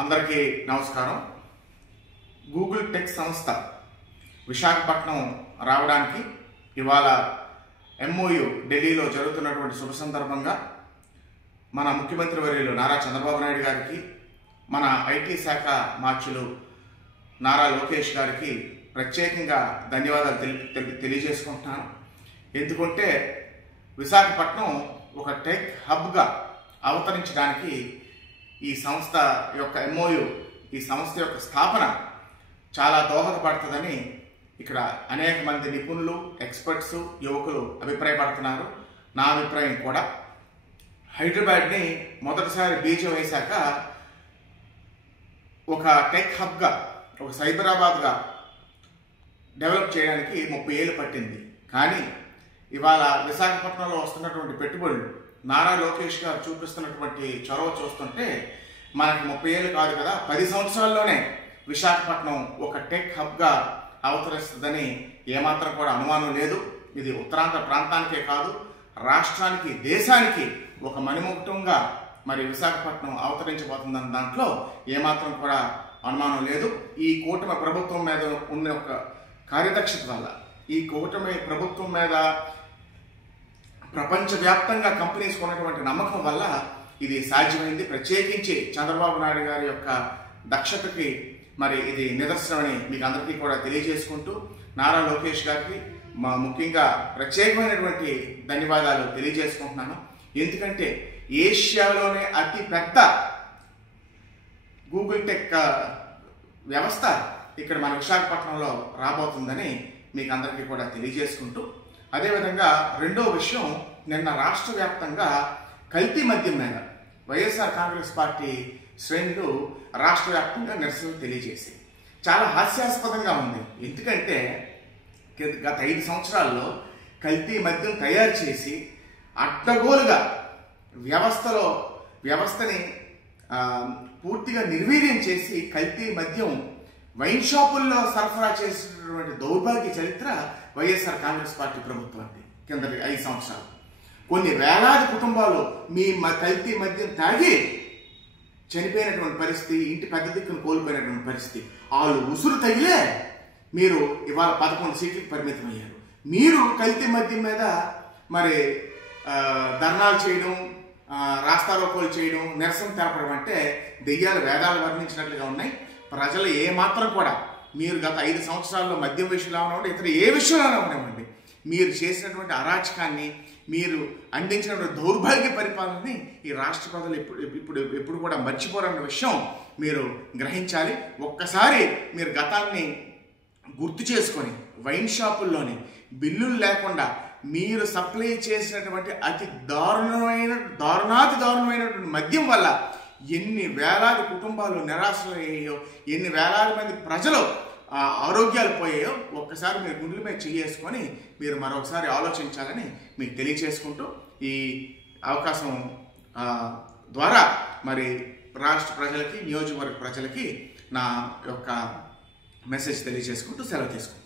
అందరికీ నమస్కారం. Google tech సంస్థ విశాఖపట్నం రావడానికి ఇవాళ ఎంఓయు ఢిల్లీలో జరుగుతున్నటువంటి శుభ సందర్భంగా మన ముఖ్యమంత్రి వర్యులు నారా చంద్రబాబు నాయుడు గారికి, మన ఐటీ శాఖ మార్చులు నారా లోకేష్ గారికి ప్రత్యేకంగా ధన్యవాదాలు తెలియజేసుకుంటున్నాను. ఎందుకంటే విశాఖపట్నం ఒక టెక్ హబ్గా అవతరించడానికి ఈ సంస్థ యొక్క ఎంఓయు, ఈ సంస్థ యొక్క స్థాపన చాలా దోహదపడుతుందని ఇక్కడ అనేక మంది నిపుణులు, ఎక్స్పర్ట్స్, యువకులు అభిప్రాయపడుతున్నారు. నా అభిప్రాయం కూడా. హైదరాబాద్ని మొదటిసారి బీజం వేశాక ఒక టెక్ హబ్గా, ఒక సైబరాబాద్గా డెవలప్ చేయడానికి 30 ఏళ్ళు పట్టింది. కానీ ఇవాళ విశాఖపట్నంలో వస్తున్నటువంటి పెట్టుబడులు, నారా లోకేష్ గారు చూపిస్తున్నటువంటి చొరవ చూస్తుంటే మనకి 30 ఏళ్ళు కాదు కదా, 10 సంవత్సరాల్లోనే విశాఖపట్నం ఒక టెక్ హబ్గా అవతరిస్తుందని ఏమాత్రం కూడా అనుమానం లేదు. ఇది ఉత్తరాంధ్ర ప్రాంతానికే కాదు, రాష్ట్రానికి, దేశానికి ఒక మణిముకుటంగా మరి విశాఖపట్నం అవతరించబోతుందన్న దాంట్లో ఏమాత్రం కూడా అనుమానం లేదు. ఈ కూటమి ప్రభుత్వం మీద ఉన్న ఒక కార్యదక్షత వల్ల, ఈ కూటమి ప్రభుత్వం మీద ప్రపంచవ్యాప్తంగా కంపెనీస్ ఉన్నటువంటి నమ్మకం వల్ల ఇది సాధ్యమైంది. ప్రత్యేకించి చంద్రబాబు నాయుడు గారి యొక్క దక్షతకి మరి ఇది నిదర్శనమని మీకు అందరికీ కూడా తెలియజేసుకుంటూ, నారా లోకేష్ గారికి ముఖ్యంగా ప్రత్యేకమైనటువంటి ధన్యవాదాలు తెలియజేసుకుంటున్నాను. ఎందుకంటే ఏషియాలోనే అతి పెద్ద గూగుల్ టెక్ వ్యవస్థ ఇక్కడ మన విశాఖపట్నంలో రాబోతుందని మీకు అందరికీ కూడా తెలియజేసుకుంటూ, అదేవిధంగా రెండో విషయం, నిన్న రాష్ట్ర వ్యాప్తంగా కల్తీ మద్యం మీద వైఎస్ఆర్ కాంగ్రెస్ పార్టీ శ్రేణులు రాష్ట్ర వ్యాప్తంగా నిరసన తెలియజేసి చాలా హాస్యాస్పదంగా ఉంది. ఎందుకంటే గత 5 సంవత్సరాల్లో కల్తీ మద్యం తయారు చేసి అడ్డగోలుగా వ్యవస్థని పూర్తిగా నిర్వీర్యం చేసి కల్తీ మద్యం వైన్ షాపుల్లో సరఫరా చేసినటువంటి దౌర్భాగ్య చరిత్ర వైఎస్ఆర్ కాంగ్రెస్ పార్టీ ప్రభుత్వానికి కిందటి 5 సంవత్సరాలు. కొన్ని వేలాది కుటుంబాలు మీ కల్తీ మద్యం తాగి చనిపోయినటువంటి పరిస్థితి, ఇంటి పెద్ద దిక్కును కోల్పోయినటువంటి పరిస్థితి. వాళ్ళు ఉసురు తగిలే మీరు ఇవాళ 11 సీట్లకు పరిమితం అయ్యారు. మీరు కల్తీ మద్యం మీద మరి ధర్నాలు చేయడం, రాస్తారోకోలు చేయడం, నిరసన తెలపడం అంటే దెయ్యాలు వేదాలు వర్ణించినట్లుగా ఉన్నాయి. ప్రజలు ఏమాత్రం కూడా మీరు గత 5 సంవత్సరాల్లో మద్యం విషయంలో ఉన్నప్పుడు ఇతర ఏ విషయంలో ఉండేవండి, మీరు చేసినటువంటి అరాచకాన్ని, మీరు అందించినటువంటి దౌర్భాగ్య పరిపాలనని ఈ రాష్ట్ర ప్రజలు ఎప్పుడు కూడా మర్చిపోరన్న విషయం మీరు గ్రహించాలి. ఒక్కసారి మీరు గతాన్ని గుర్తు చేసుకొని వైన్ షాపుల్లోని బిల్లులు లేకుండా మీరు సప్లై చేసినటువంటి అతి దారుణాతి దారుణమైనటువంటి మద్యం వల్ల ఎన్ని వేలాది కుటుంబాలు నిరాశలయ్యాయో, ఎన్ని వేలాది మంది ప్రజలు ఆరోగ్యాలు పోయాయో ఒక్కసారి మీరు గుండెల మీద చేసుకొని మీరు మరొకసారి ఆలోచించాలని మీకు తెలియచేసుకుంటూ, ఈ అవకాశం ద్వారా మరి రాష్ట్ర ప్రజలకి, నియోజకవర్గ ప్రజలకి నా యొక్క మెసేజ్ తెలియజేసుకుంటూ సెలవు తీసుకుంటాను.